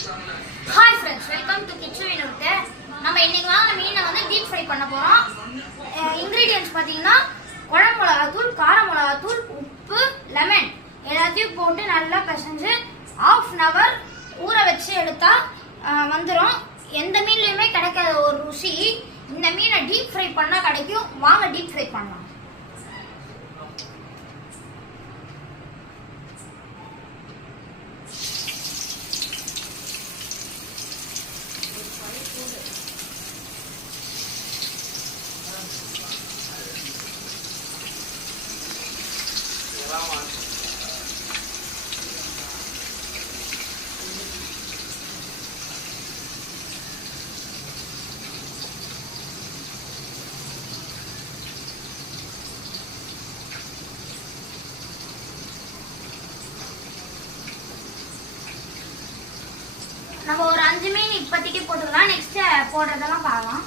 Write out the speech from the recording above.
Hi friends, welcome to Kitchen Vinute. நம்ம இன்னைக்கு வாங்க மீனை வந்து டீப் ஃப்ரை பண்ண போறோம். இன்கிரிடியன்ட்ஸ் பாத்தீங்கன்னா குழம்பு மிளகாத்தூள், கார மிளகாத்தூள், உப்பு, லெமன் எல்லாத்தையும் போட்டு நல்லா பிசைஞ்சு ½ an hour ஊற வச்சு எடுத்தா வந்துடும். எந்த மீன்லயுமே கிடைக்காத ஒரு ருசி இந்த மீனை டீப் ஃப்ரை பண்ணா கிடைக்கும். வாங்க டீப் ஃப்ரை பண்ணலாம். நம்ம ஒரு 5 மீன் இப்போதைக்கு போட்டுக்கலாம். நெக்ஸ்ட் போடுறதெல்லாம் பார்க்கலாம்.